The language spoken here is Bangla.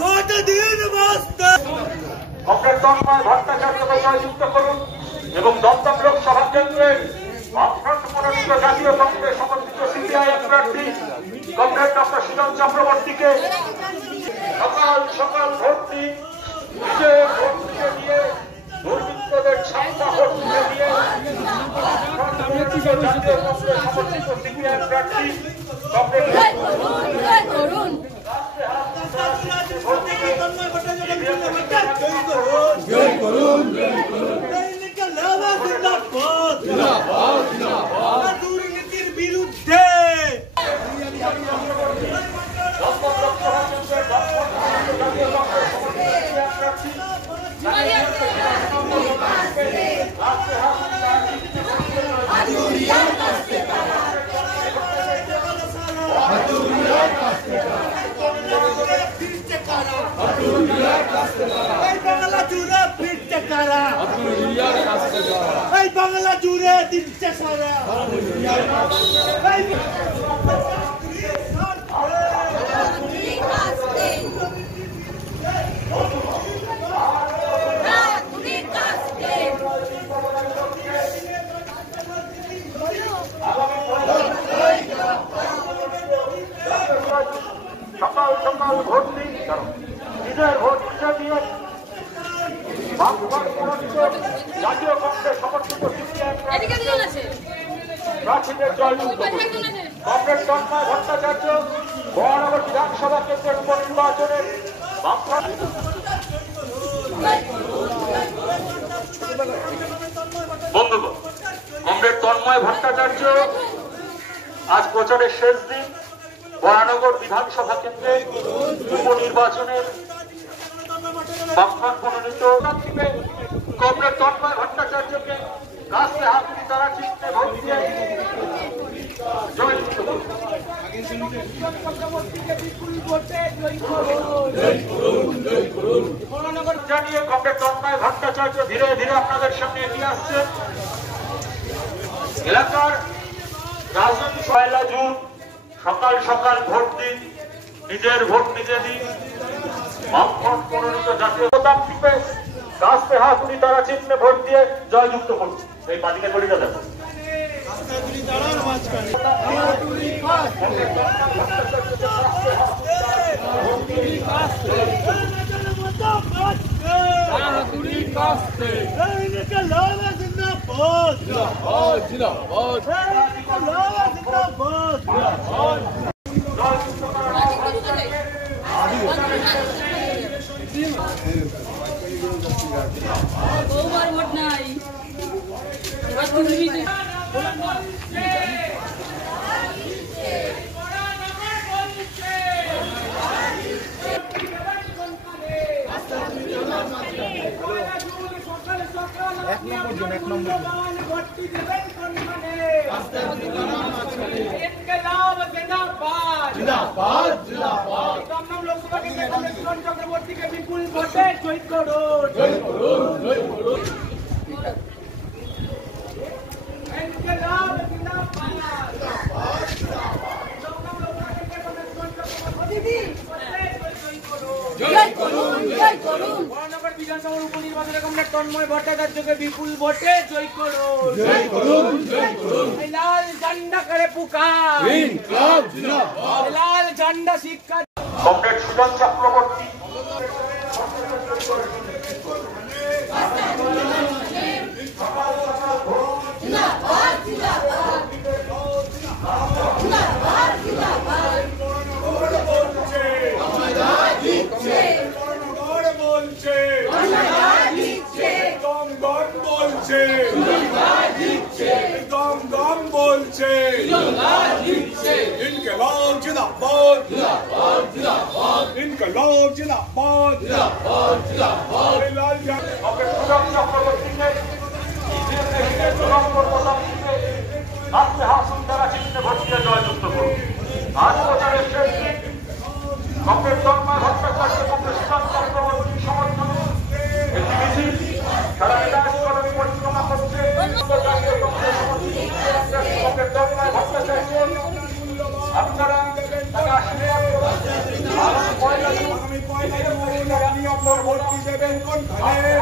ভোট দিন কমরেড তন্ময় ভট্টাচার্যকে জয়যুক্ত করুন এবং দমদম লোকসভা কেন্দ্রের বামফ্রন্ট মনোনীত জাতীয় কংগ্রেস সমর্থিত সিপিআইএম প্রার্থী কমরেড ডক্টর সুজন চক্রবর্তীকে সকাল সকাল ভোট দিন। নিজে ভোট দিয়ে দিয়ে দুর্বৃত্তদের ছাপ্পা ভোট তুলে দিয়ে জাতীয় কংগ্রেস সমর্থিত সিপিআইএম প্রার্থী কমরেড দুর্নীতির বিরুদ্ধে বাংলা জুড়ে ফিরতে কারা, এই বাংলা জুড়ে দিচ্ছে সারা। সকাল সকাল ভোট দিন, নিজের ভোট নিজে দিয়ে জাতীয় কংগ্রেস সমর্থিত প্রার্থীদের জয়যুক্ত করুন। কমরেড তন্ময় ভট্টাচার্য মহানগর বিধানসভা কেন্দ্রের উপনির্বাচনের বন্ধুগণ, কমরেড তন্ময় ভট্টাচার্য আজ প্রচারের শেষ দিন। মহানগর বিধানসভা কেন্দ্রের উপনির্বাচনের বামফ্রন্ট মনোনীত কমরেড তন্ময় ভট্টাচার্যকে রাস্তায় হাতুড়ি দ্বারা চিহ্নে ভোট দিয়ে জয়যুক্ত করুন। জানিয়ে কমরেড তন্ময় ভট্টাচার্য ধীরে ধীরে আপনাদের সামনে এগিয়ে আসছে। এলাকার রাজনৈতিক ১ জুন সকাল সকাল ভোট দিন, নিজের ভোট নিজে দিন। বামফ্রন্ট মনোনীত জাতীয় টিপে রাস্তায় হাতুড়ি তারা চিহ্নে ভোট দিয়ে জয়যুক্ত করুন। এই বাদিকে গলিটা দেখো। বৌমার ভোট নাই। এক নম্বর চক্রবর্তীকে বিপুল ভোটে জয় করুন। মহানগর বিধানসভার উপনির্বাচনে কমরেড তন্ময় ভট্টাচার্যকে বিপুল ভোটে জয় করুন। লাল ঝান্ডা করে পুকার, লাল ঝান্ডা শিক্ষা। কমরেড সুজন চক্রবর্তী इनकलाब जिंदाबाद, इनकलाब जिंदाबाद। জয়যুক্ত করুন। আজ প্রচারের শেষ দিন। কমরেড তন্ময় ভট্টাচার্য সুজন চক্রবর্তী সমর্থনে একটি মিছিল সারা বিধানসভা কলোনি পরিক্রমা করছে। কমরেড তন্ময় ভট্টাচার্য আপনারা তাকে আশীর্বাদ করুন। নম্বর ভোটটি দেবেন কোনখানে?